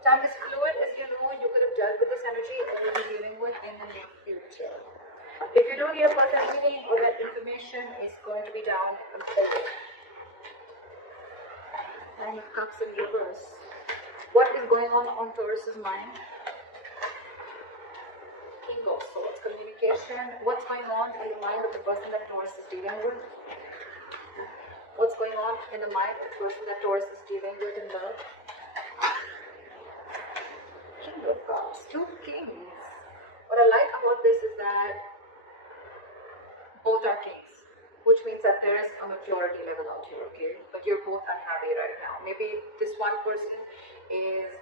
Time is fluid, as you know, you could have dealt with this energy or you'll be dealing with in the near future. If you don't need a person reading or that information is going to be down below. Nine of Cups in reverse. What is going on Taurus's mind? King of Swords, communication. What's going on in the mind of the person that Taurus is dealing with? What's going on in the mind of the person that Taurus is dealing with in love? King of Cups, two kings. What I like about this is that both are kings, which means that there is a maturity level out here, okay? But you're both unhappy right now. Maybe this one person is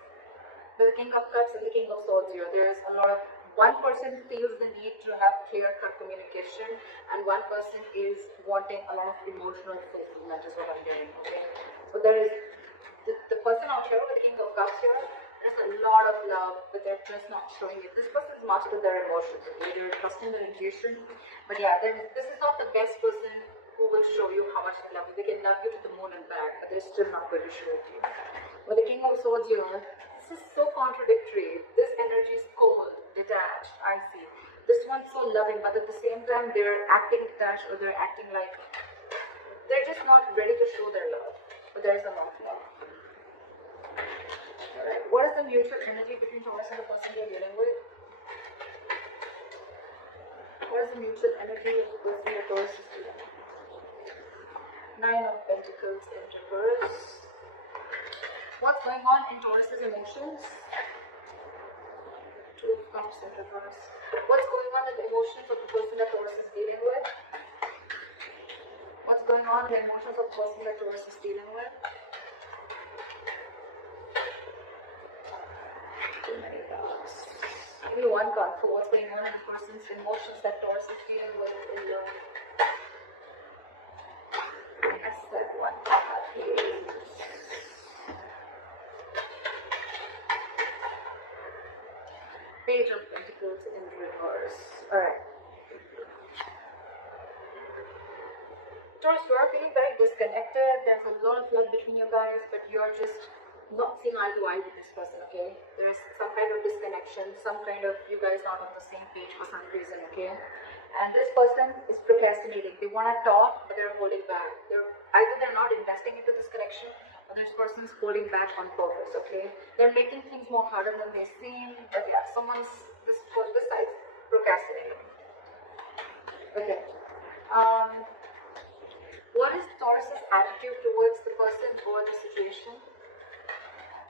the King of Cups and the King of Swords here. There's a lot of, one person feels the need to have clear-cut communication, and one person is wanting a lot of emotional fulfillment is what I'm hearing, okay? So there is, the person out here with the King of Cups here, there's a lot of love, but they're just not showing it. This person is mastered their emotions, okay? They're trusting their intuition, but yeah, this is not the best person who will show you how much they love you. They can love you to the moon and back, but they're still not going to show it to you. With the King of Swords here, this is so contradictory. This energy is cold, detached, icy. This one's so loving, but at the same time, they're acting detached, or they're acting like they're just not ready to show their love. But there's a lot of love. Alright, what is the mutual energy between Taurus and the person you're dealing with? What is the mutual energy of the person that Taurus is dealing with? Nine of Pentacles in reverse. What's going on in Taurus's emotions? Two of Cups in reverse. What's going on in the emotions of the person that Taurus is dealing with? What's going on in the emotions of the person that Taurus is dealing with? Too many cards. Give me one card for what's going on in the person's emotions that Taurus is dealing with in love. I said one card, please. Page of Pentacles in reverse. Alright. Taurus, you are feeling very disconnected. There's a lot of love between you guys, but you're just not seeing eye to eye with this person, okay? There's some kind of disconnection, some kind of, you guys not on the same page for some reason, okay? And this person is procrastinating. They want to talk, but they're holding back. Either they're not investing into this connection, or this person is holding back on purpose, okay? They're making things more harder than they seem, but yeah, this side's procrastinating. Okay. What is Taurus's attitude towards the person or the situation?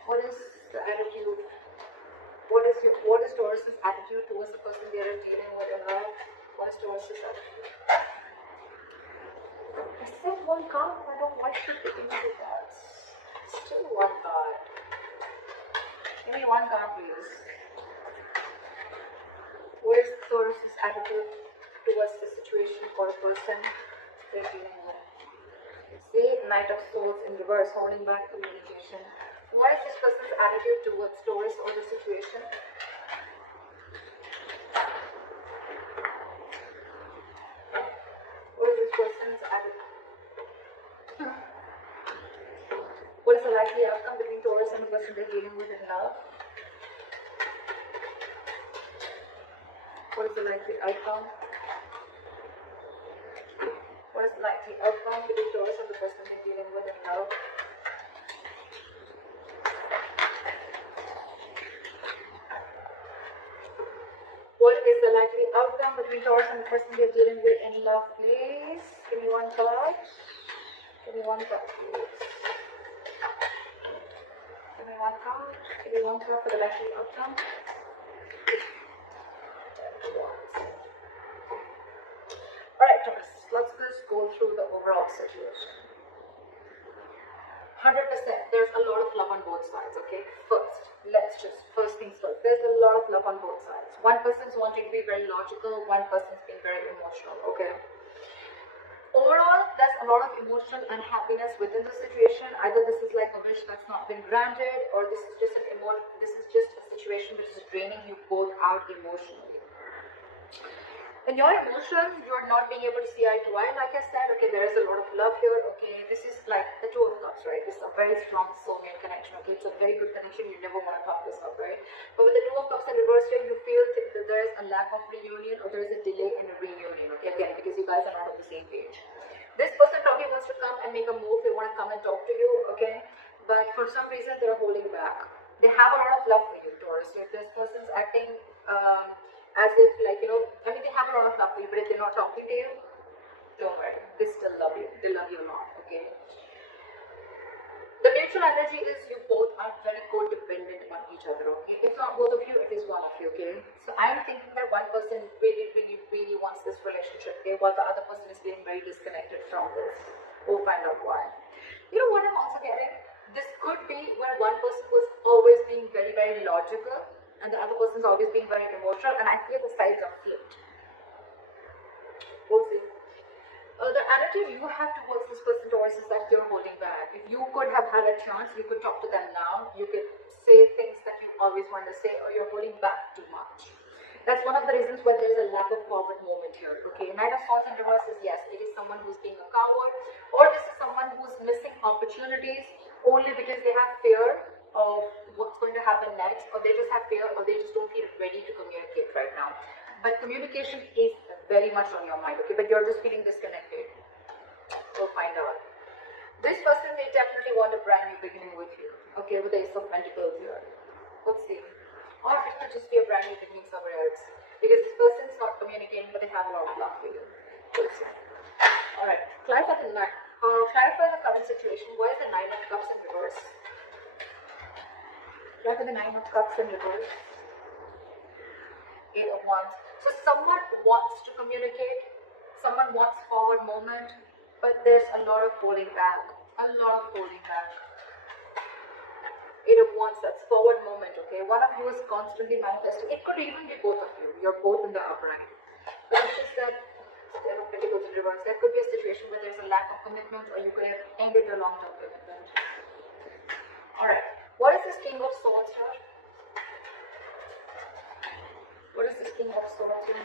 What is the attitude? What is Taurus's attitude towards the person they are dealing with in love? What is Taurus's attitude? I said one card. I don't like to picking the cards. Still one card. Give me one card, please. What is Taurus's attitude towards the situation or the person they're dealing with? See, Knight of Swords in reverse, holding back communication. What is this person's attitude towards Taurus or the situation? What is this person's attitude? What is the likely outcome between Taurus and the person they're dealing with in love? What is the likely outcome? What is the likely outcome between Taurus and the person they're dealing with in love? What is the likely outcome between Taurus and the person they're dealing with in love, please? Give me one card. Give me one card, please. Give me one card. Give me one card for the likely outcome. Alright, Taurus, let's just go through the overall situation. 100%, there's a lot of love on both sides, okay? First things first, there's a lot of love on both sides. One person's wanting to be very logical, one person's being very emotional, okay? Overall, there's a lot of emotional unhappiness within the situation. Either this is like a wish that's not been granted, or this is just a situation which is draining you both out emotionally. In your emotions, you're not being able to see eye to eye. Like I said, okay, there is a lot of love here. Okay, this is like the Two of Cups, right? This is a very strong soulmate connection, okay? It's a very good connection, you never want to cut this up, right? But with the Two of Cups in reverse here, you feel that there is a lack of reunion, or there is a delay in a reunion, okay? Again, because you guys are not on the same page. This person probably wants to come and make a move, they want to come and talk to you, okay? But for some reason, they're holding back. They have a lot of love for you, Taurus. So if this person's acting as if, like, you know, I mean, they have a lot of love for you, but if they're not talking to you, don't worry, they still love you. They love you a lot, okay? The mutual energy is you both are very codependent on each other, okay? If not both of you, it is one of you, okay? So I'm thinking that one person really wants this relationship, okay? While the other person is getting very disconnected from this. We'll find out why. You know what I'm also getting? This could be where one person was always being very logical, and the other person's always being very emotional, and I feel the sides are flipped. We'll see. The attitude you have towards this person, Taurus, is that you're holding back. If you could have had a chance, you could talk to them now. You could say things that you always wanted to say, or you're holding back too much. That's one of the reasons why there is a lack of forward movement here. Okay, Knight of Swords in reverse is, yes, it is someone who's being a coward, or this is someone who's missing opportunities only because they have fear of what's going to happen next, or they just have fear, or they just don't feel ready to communicate right now. But communication is very much on your mind, okay? But you're just feeling disconnected. We'll find out. This person may definitely want a brand new beginning with you, okay? With the Ace of Pentacles here. Let's see. Or it could just be a brand new beginning somewhere else. Because this person's not communicating, but they have a lot of love for you. We'll see. Alright, clarify the current situation. Why is the Nine of Cups in reverse? Clarify the Nine of Cups in reverse. Eight of Wands. So someone wants to communicate, someone wants forward movement, but there's a lot of holding back. A lot of holding back. Eight of Wands, that's forward movement, okay? One of you is constantly manifesting. It could even be both of you. You're both in the upright. But it's just that Ten of Pentacles in reverse. There could be a situation where there's a lack of commitment, or you could have ended a long-term commitment. Alright. What is this King of Swords here? What is this King of Swords here?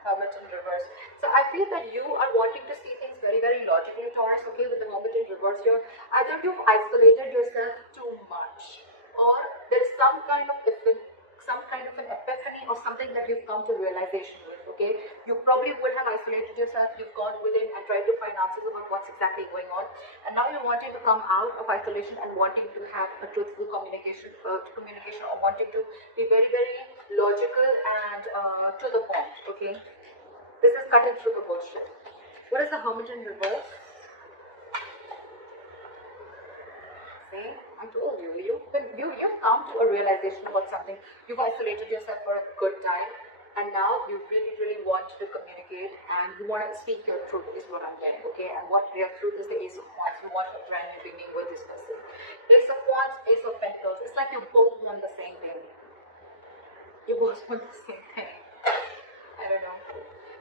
Hermit in reverse. So I feel that you are wanting to see things very logically, Taurus, okay, with the Hermit in reverse here. Either you've isolated yourself too much, or there is some kind of an epiphany or something that you've come to realization with, okay? You probably would have isolated yourself, you've gone within and tried to find answers about what's exactly going on, and now you're wanting to come out of isolation and wanting to have a truthful communication, or wanting to be very logical and to the point, okay? This is cutting through the bullshit. What is the Hermit in reverse? See, I told you, you've come to a realization about something. You've isolated yourself for a good time, and now you really want to communicate, and you want to speak your truth, is what I'm getting, okay? And what your truth is the Ace of Wands. You want a brand new beginning with this person. Ace of Wands, Ace of Pentacles. It's like you both want the same thing. You both want the same thing. I don't know.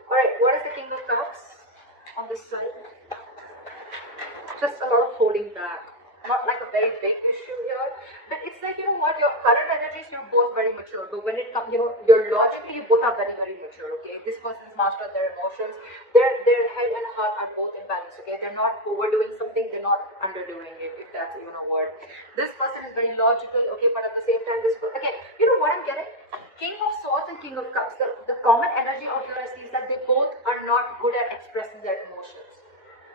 Alright, what is the King of Cups on this side? Just a lot of holding back. Not like a very big issue here, but it's like, you know what, your current energies, you're both very mature, but when it comes, you know, you're logically, you both are very mature, okay? This person's mastered their emotions, their head and heart are both in balance, okay? They're not overdoing something, they're not underdoing it, if that's even a word. This person is very logical, okay, but at the same time, again, you know what I'm getting? King of Swords and King of Cups, the common energy out here I see is that they both are not good at expressing their emotions.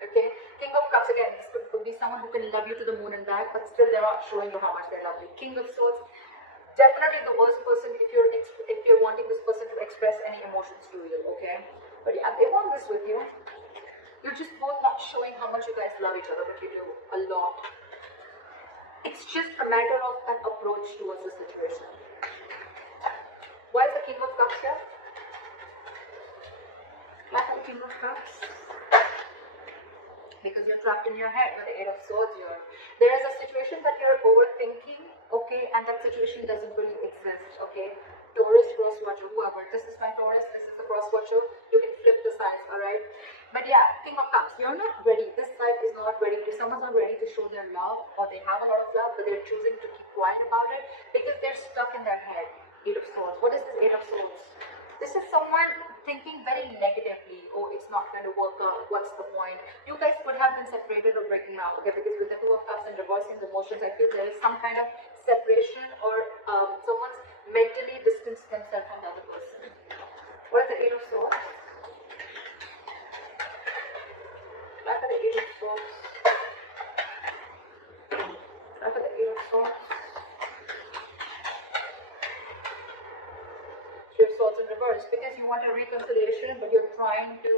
Okay, King of Cups, again, this could be someone who can love you to the moon and back, but still they're not showing you how much they love you. King of Swords, definitely the worst person if you're wanting this person to express any emotions to you, okay? But yeah, they want this with you. You're just both not showing how much you guys love each other, but you do a lot. It's just a matter of an approach towards the situation. Why is the King of Cups here? Why is the King of Cups? Because you're trapped in your head with the Eight of Swords here. There is a situation that you're overthinking, okay, and that situation doesn't really exist, okay? Taurus, cross watcher, whoever. This is my Taurus, this is the cross watcher. You can flip the sides, alright? But yeah, King of Cups, you're not ready. This side is not ready. Someone's not ready to show their love, or they have a lot of love, but they're choosing to keep quiet about it because they're stuck in their head. Eight of Swords. What is this Eight of Swords? This is someone thinking very negatively. Oh, it's not going to work out. What's the point? You guys could have been separated or breaking up, okay, because with the Two of Cups and reversing the emotions, I feel there is some kind of separation, or someone's mentally distanced themselves from the other person. What is the Eight of Swords? Back at the Eight of Swords. Back at the Eight of Swords. Three of Swords in reverse, because you want a reconciliation, but you're trying to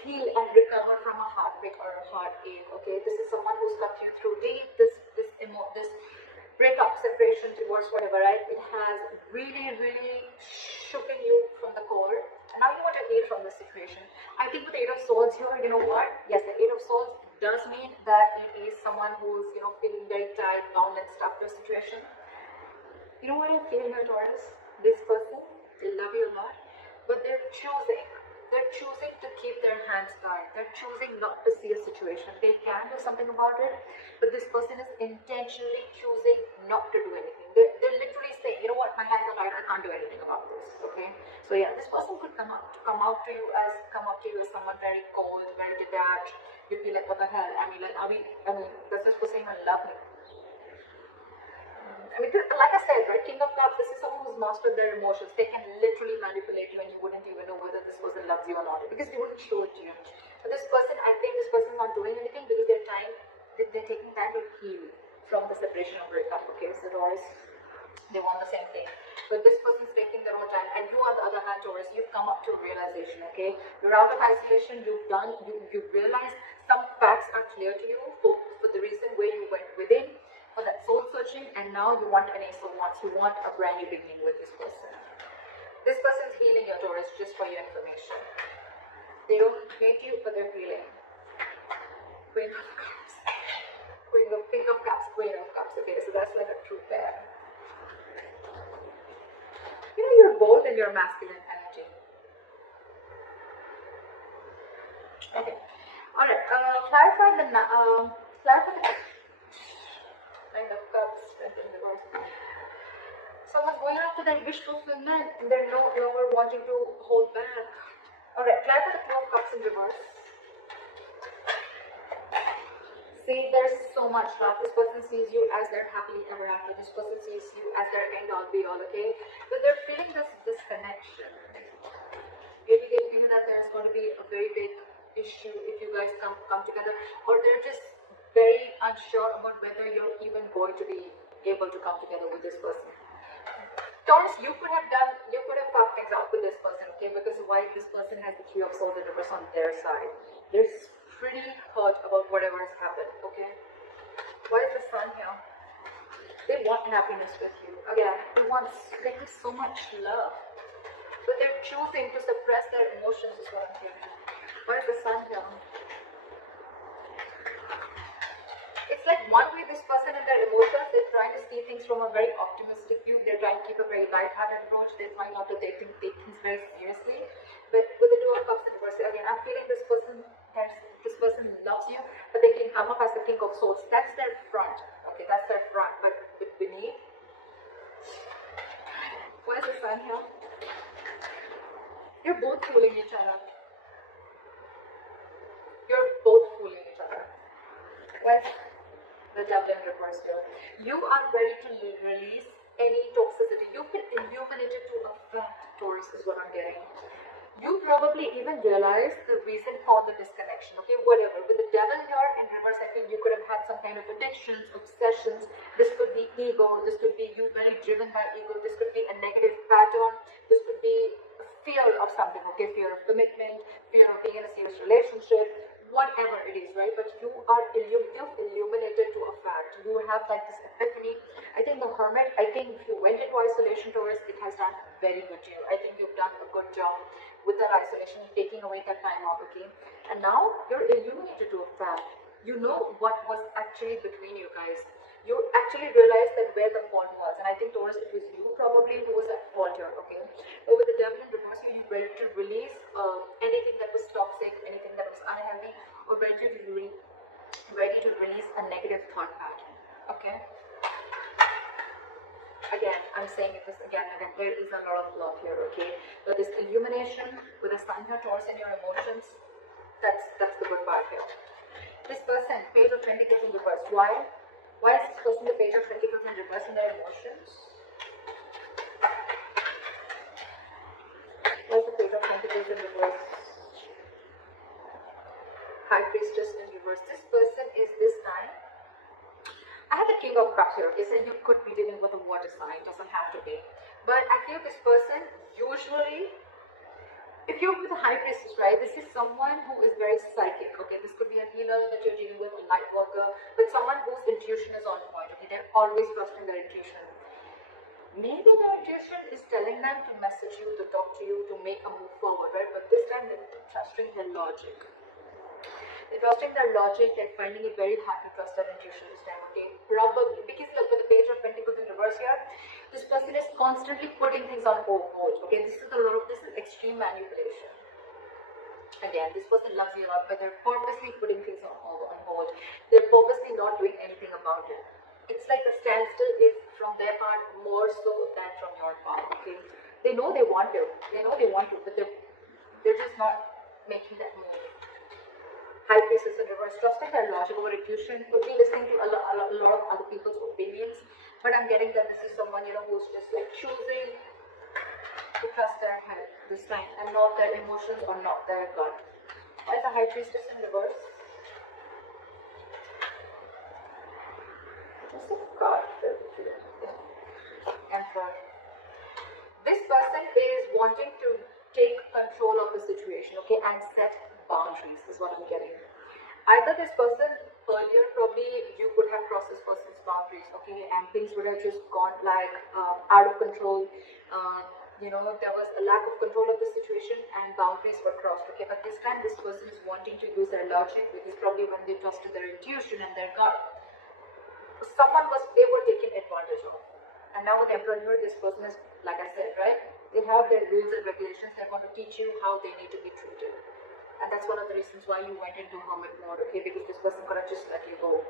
heal and recover from a heartbreak or a heartache. Okay, this is someone who's cut you through deep. This breakup, separation, divorce, whatever, right? It has really, really shooken you from the core, and now you want to heal from this situation. I think with the Eight of Swords here, you know what? Yes, the Eight of Swords does mean that it is someone who's, you know, feeling very tied, bound, and stuck to a situation. You know what I feel here, Taurus? This person, they love you a lot, but they're choosing to keep their hands tied. They're choosing not to see a situation. They can do something about it, but this person is intentionally choosing not to do anything. They're literally saying, you know what, my hands are tied, I can't do anything about this. Okay, so yeah, this person could come up to you as someone very cold, very detached. You'd be like, what the hell? I mean, does this person even love me? I mean, like I said, right, King of Cups, this is someone who's mastered their emotions. They can literally manipulate you and you wouldn't even know whether this person loves you or not, because they wouldn't show it to you. But this person, I think this person is not doing anything because they're taking time to heal from the separation or breakup. Okay, so Taurus, they want the same thing. But this person's taking their own time, and you on the other hand, Taurus, you've come up to a realization, okay? You're out of isolation, you've realized some facts are clear to you for the reason where you went within, for that soul searching, and now you want an Ace of Wands. You want a brand new beginning with this person. This person's healing your Taurus, just for your information. They don't hate you, but they're healing. Queen of Cups. King of Cups, Queen of Cups. Okay, so that's like a true pair. You know, you're both in your masculine energy. Okay. Alright, clarify the Knight of Cups, Strength in reverse. Someone's going after their wish fulfillment, and they're no longer wanting to hold back. Alright, clarify the Two of Cups in reverse. See, there's so much love. This person sees you as their happily ever after. This person sees you as their end all be all, okay? But they're feeling this disconnection. Maybe they feel that there's going to be a very big issue if you guys come together, or they're just very unsure about whether you're even going to be able to come together with this person. Taurus, you could have fucked things up with this person, okay? Because why this person has the Three of Swords in reverse on their side. They're pretty hurt about whatever has happened, okay? Why is the Sun here? They want happiness with you. Again, they have so much love, but they're choosing to suppress their emotions as well here. Why is the Sun here? It's like one way this person and their emotions, they're trying to see things from a very optimistic view. They're trying to keep a very light-hearted approach. They're trying not to take things very seriously. But with the Two of Cups in reverse, again, I'm feeling this person loves you, but they can come up as the King of Swords. That's their front. Okay, that's their front. But beneath, where's the Sun here? You're both fooling each other. You're both fooling each other. Where's the Devil in reverse here? You are ready to release any toxicity. You've been illuminated to a fact, Taurus, is what I'm getting. You probably even realize the reason for the disconnection, okay, whatever. With the Devil here in reverse, I think you could have had some kind of addictions, obsessions. This could be ego, this could be you very driven by ego, this could be a negative pattern, this could be fear of something, okay, fear of commitment, fear of being in a serious relationship, whatever it is, right? But you've illuminated to a fact. You have like this epiphany. I think the Hermit, I think if you went into isolation, Taurus, it has done very good to you. I think you've done a good job with that isolation, taking away that time out, okay? And now you're illuminated to a fact. You know what was actually between you guys. You actually realized that where the fault was. And I think, Taurus, it was you probably who was at fault here, okay? But with the Devil in reverse, you're ready to release anything that was toxic, anything that was unhealthy, or ready to release a negative thought pattern, okay? Again, I'm saying this again, there is a lot of love here, okay? But this illumination with the Sun here, Taurus, and your emotions, that's the good part here. This person, Page of Pentacles in reverse. Why? Why is this person the Page of Pentacles in reverse in their emotions? Why is the Page of Pentacles in reverse? High Priestess in reverse. This person is this time. I have the King of Cups here. Okay, so you could be dealing with a water sign. Doesn't have to be. But I feel this person usually, if you're with a High Priestess, right, this is someone who is very psychic. Okay, this could be a healer that you're dealing with, a light worker, but someone whose intuition is on point. Okay, they're always trusting their intuition. Maybe their intuition is telling them to message you, to talk to you, to make a move forward, right? But this time they're trusting their logic. They're trusting their logic. They're finding it very hard to trust their intuition this time, okay? Probably, because look, with the Page of Pentacles in reverse here, this person is constantly putting things on hold, okay? This is extreme manipulation. Again, this person loves you a lot, but they're purposely putting things on hold. They're purposely not doing anything about it. It's like the standstill is from their part more so than from your part, okay? They know they want to. They know they want to, but they're just not making that move. High Priestess in reverse, trusting their logic over intuition, could be listening to a lot of other people's opinions, but I'm getting that this is someone, you know, who's just like choosing to trust their head this time and not their emotions or not their gut. Why is the High Priestess in reverse? What's the card? Emperor. This person is wanting to take control of the situation, okay, and set boundaries is what I'm getting. Either this person earlier, probably you could have crossed this person's boundaries, okay, and things would have just gone like out of control. You know, there was a lack of control of the situation and boundaries were crossed, okay. But this time this person is wanting to use their logic, because probably when they trusted their intuition and their gut, they were taken advantage of. And now with the Emperor here, this person is, like I said, right, they have their rules and regulations. They're going to teach you how they need to be treated. And that's one of the reasons why you went into hermit mode, okay, because this person could have just let you go.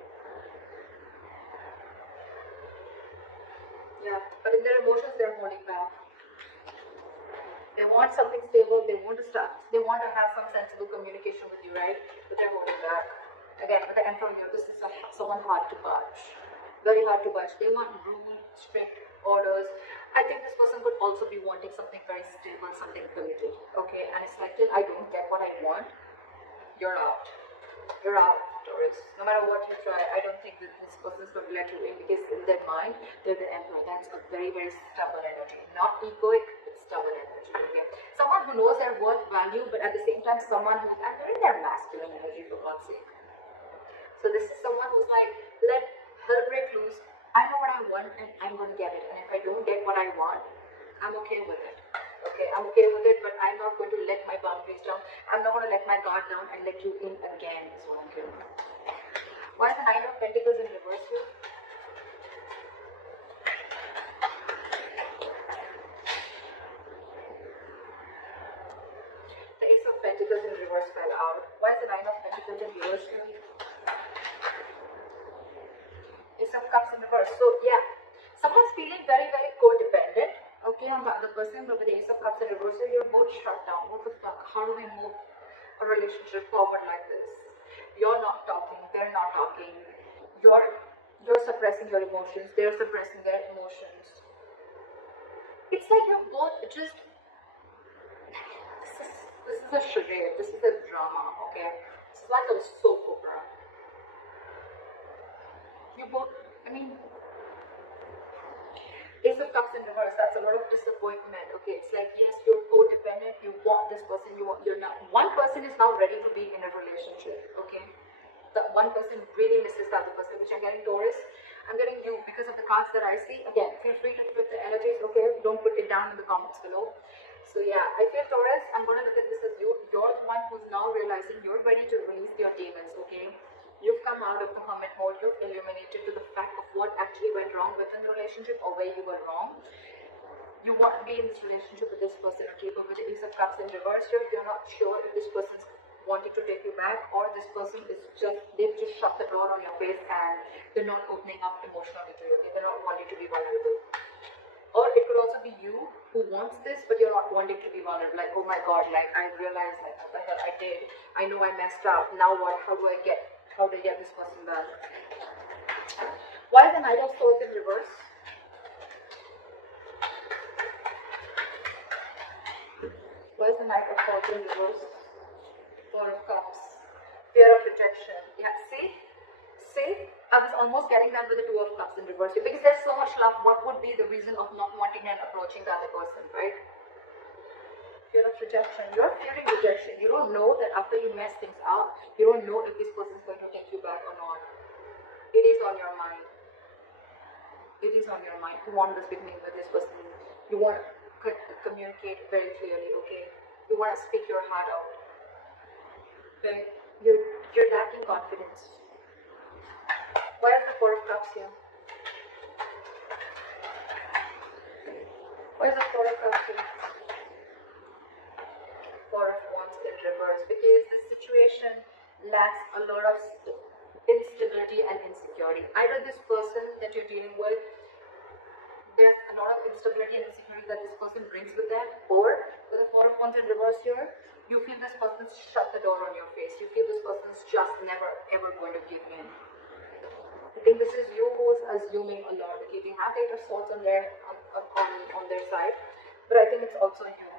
Yeah, but in their emotions, they're holding back. They want something stable, they want to have some sensible communication with you, right? But they're holding back. Again, with the Emperor here, this is someone hard to budge. Very hard to budge. They want rules, strict orders. I think this person could also be wanting something very stable, something committed, okay? And it's like, till I don't get what I want, you're out. You're out, Taurus. No matter what you try, I don't think that this person is going to let you in, because in their mind, they're the Emperor. That's a very, very stubborn energy. Not egoic, but stubborn energy, okay? Someone who knows their worth, value, but at the same time, someone who's, and they're in their masculine energy, for God's sake. So this is someone who's like, let hell break loose. I know what I want and I'm going to get it. And if I don't get what I want, I'm okay with it. Okay, I'm okay with it, but I'm not going to let my boundaries down. I'm not going to let my guard down and let you in again, is what I'm doing. Why is the Nine of Pentacles in reverse here? The Ace of Pentacles in reverse fell out. Why is the Nine of Pentacles in reverse here? Ace of Cups in reverse. So yeah, someone's feeling very, very codependent, okay, on the other person, but with the Ace of Cups in reverse, you're both shut down. What the fuck? How do we move a relationship forward like this? You're not talking, they're not talking. You're suppressing your emotions, they're suppressing their emotions. It's like you're both just, this is a charade, this is a drama, okay? It's like a soap opera. You both, I mean, Ace of Cups in reverse, that's a lot of disappointment, okay? It's like, yes, you're codependent, you want this person, you're not. One person is now ready to be in a relationship, okay? The one person really misses the other person, which I'm getting Taurus. I'm getting you because of the cards that I see. Again, feel free to flip the energies, okay? Don't put it down in the comments below. So yeah, I feel Taurus, I'm going to look at this as you. You're the one who's now realizing you're ready to release your demons, okay? You've come out of the hermit mode, you've illuminated to the fact of what actually went wrong within the relationship or where you were wrong. You want to be in this relationship with this person, okay? But with the Ace of Cups in reverse here, you're not sure if this person's wanting to take you back or this person is they've just shut the door on your face and they're not opening up emotionally to you, okay? They're not wanting to be vulnerable. Or it could also be you who wants this, but you're not wanting to be vulnerable. Like, oh my God, like I realized like what the hell I did. I know I messed up. Now what? How do I get How do you get this person back? Why is the Knight of Swords in reverse? Why is the Knight of Swords in reverse? Four of Cups. Fear of rejection. Yeah, see? See? I was almost getting that with the Two of Cups in reverse. Because there's so much love, what would be the reason of not wanting and approaching the other person, right? Fear of rejection. You're fearing rejection. You don't know that after you mess things up, you don't know if this person is going to take you back or not. It is on your mind. It is on your mind. You want this beginning with this person. You want to communicate very clearly, okay? You want to speak your heart out. Okay? You're lacking confidence. Why is the Four of Cups here? Why is the Four of Cups here? Four of Wands in reverse. Because this situation lacks a lot of instability and insecurity. Either this person that you're dealing with, there's a lot of instability and insecurity that this person brings with them, or with the Four of Wands in reverse here, you feel this person's shut the door on your face. You feel this person's just never ever going to give in. I think this is you who's assuming a lot. Okay, they have Eight of Swords on their side, but I think it's also you.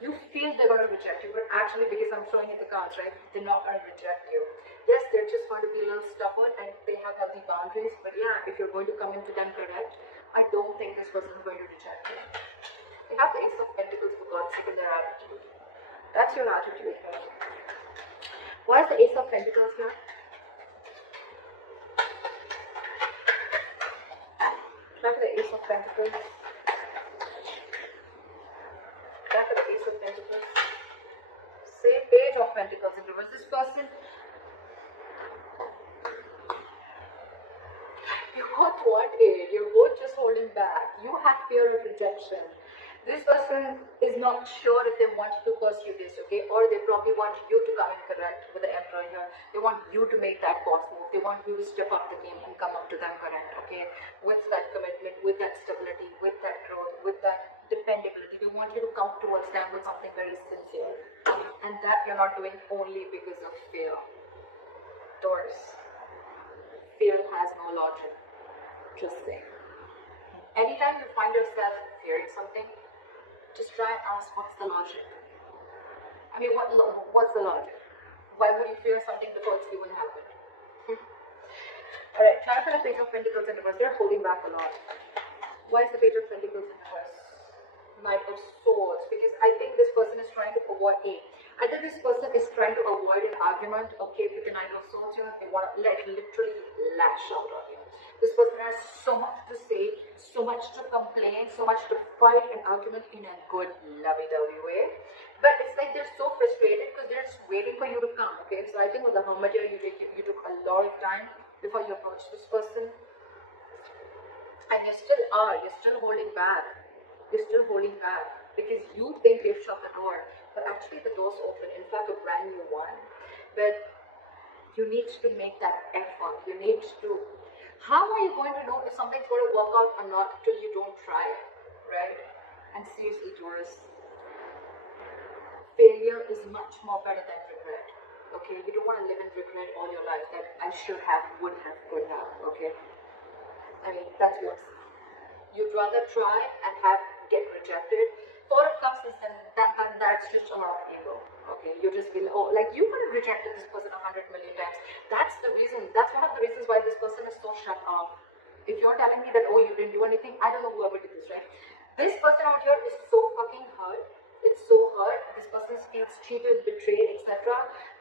You feel they're going to reject you, but actually, because I'm showing you the cards, right, they're not going to reject you. Yes, they're just going to be a little stubborn and they have healthy boundaries, but yeah, if you're going to come into them correct, I don't think this person is going to reject you. They have the Ace of Pentacles, for God's sake, in their attitude. That's your attitude here. Why is the Ace of Pentacles here? Try for the Ace of Pentacles. Try for the Ace of Pentacles. Say Page of Pentacles in reverse. This person, you both want it. You're both just holding back. You have fear of rejection. This person is not sure if they want to pursue this, okay? Or they probably want you to come in correct with the Emperor here. They want you to make that boss move. They want you to step up the game and come up to them correct, okay? With that commitment, with that stability, with that growth, with that dependability. They want you to come towards them with something very sincere. And that you're not doing only because of fear. Taurus. Fear has no logic. Just saying. Anytime you find yourself fearing something, just try and ask, what's the logic? I mean, what's the logic? Why would you fear something before it's even happened? Alright, try for the Page of Pentacles in reverse. They're holding back a lot. Why is the Page of Pentacles in reverse? Knight of Swords. Because I think this person is trying to avoid either this person is trying to avoid an argument, okay, with the Knight of Swords here. They want to literally lash out on you. This person has so much to say, so much to complain, so much to fight an argument in a good, lovey-dovey way. But it's like they're so frustrated because they're just waiting for you to come, okay? So I think with the Hermit here, you took a lot of time before you approached this person. And you still are. You're still holding back. You're still holding back because you think they've shut the door. But actually the door's open. In fact, a brand new one. But you need to make that effort. You need to... How are you going to know if something's going to work out or not till you don't try it, right? And seriously, Taurus, failure is much more better than regret, okay? You don't want to live in regret all your life that I should have, would have, could have, okay? I mean, that's worse. You'd rather try and get rejected. Four of Cups is that's just a lot of ego. Okay, you just feel, oh, like you could have rejected this person 100 million times. That's the reason. That's one of the reasons why this person is so shut off. If you're telling me that, oh, you didn't do anything, I don't know whoever did this, right? This person out here is so fucking hurt. It's so hurt. This person feels cheated, betrayed, etc.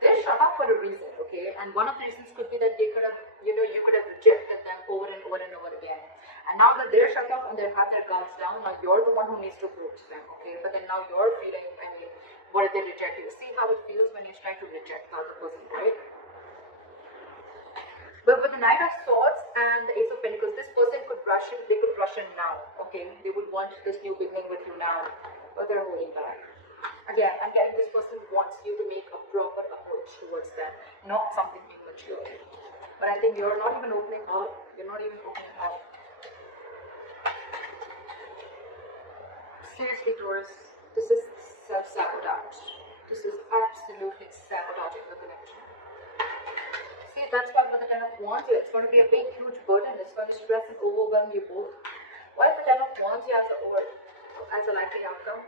They're shut up for a reason, okay? And one of the reasons could be that they could have, you could have rejected them over and over and over again. And now that they're shut up and they have their guards down, now you're the one who needs to approach them, okay? But then now you're feeling, I mean, what if they reject you? See how it feels when you try to reject the other person, right? But with the Knight of Swords and the Ace of Pentacles, this person could rush in, they could rush in now, okay? They would want this new beginning with you now, but they're holding back. Again, I'm getting this person wants you to make a proper approach towards them, not something immature. But I think you're not even opening up. You're not even opening up. Seriously, Taurus, this is self-sabotage. This is absolutely sabotaging the connection. See, See, that's what the Ten of Wands is. It's going to be a big, huge burden. It's going to stress and overwhelm you both. What if the Ten of Wands here as a likely outcome?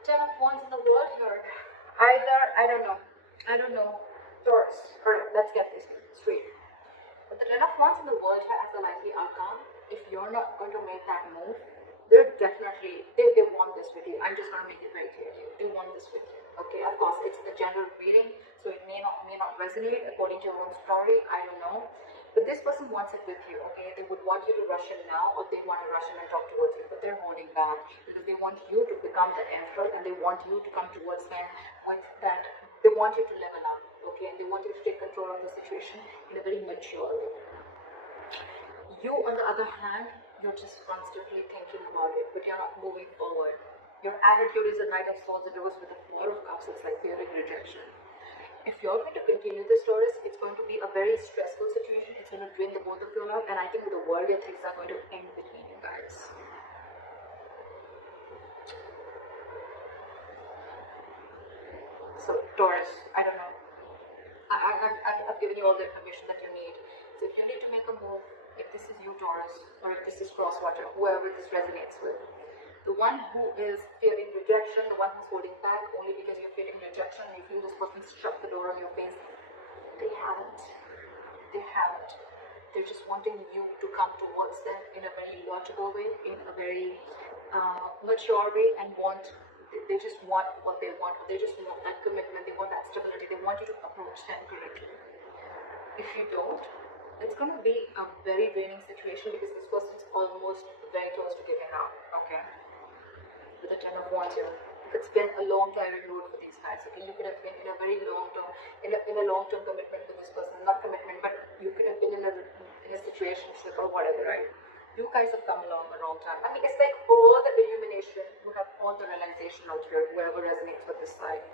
Ten of Wands in the world here. Either, I don't know, Taurus. Alright, let's get this straight. But the Ten of Wands in the world here as a likely outcome, if you're not going to make that move, they're definitely, they want this with you. I'm just going to make it very clear to you. They want this with you. Okay, of course, it's the general reading, so it may not resonate according to your own story. I don't know. But this person wants it with you, okay? They would want you to rush in now, or they want to rush in and talk towards you, but they're holding back because they want you to become the emperor, and they want you to come towards them with that. They want you to level up, okay? And they want you to take control of the situation in a very mature way. You, on the other hand, you're just constantly thinking about it, but you're not moving forward. Your attitude is a Knight of Swords and Rose with a Four of Cups. It's like fear and rejection. If you're going to continue this, Taurus, it's going to be a very stressful situation. It's going to drain the both of you out, and I think with the world, your things are going to end between you guys. So, Taurus, I don't know. I've given you all the information that you need. So, if you need to make a move, if this is you, Taurus, or if this is Crosswater, whoever this resonates with, the one who is fearing rejection, the one who's holding back only because you're fearing rejection and you feel this person shut the door on your face, they haven't. They haven't. They're just wanting you to come towards them in a very logical way, in a very mature way, and they just want what they want. They just want that commitment. They want that stability. They want you to approach them correctly. If you don't, it's going to be a very draining situation because this person's almost very close to giving up. Okay. With the Ten of Wands here, it's been a long tiring road for these guys. Okay, you could have been in a very long term, in a long term commitment with this person. Not commitment, but you could have been in a situation or whatever, right? You guys have come along a long time. I mean, it's like all the illumination. You have all the realization out here. Whoever resonates with this side,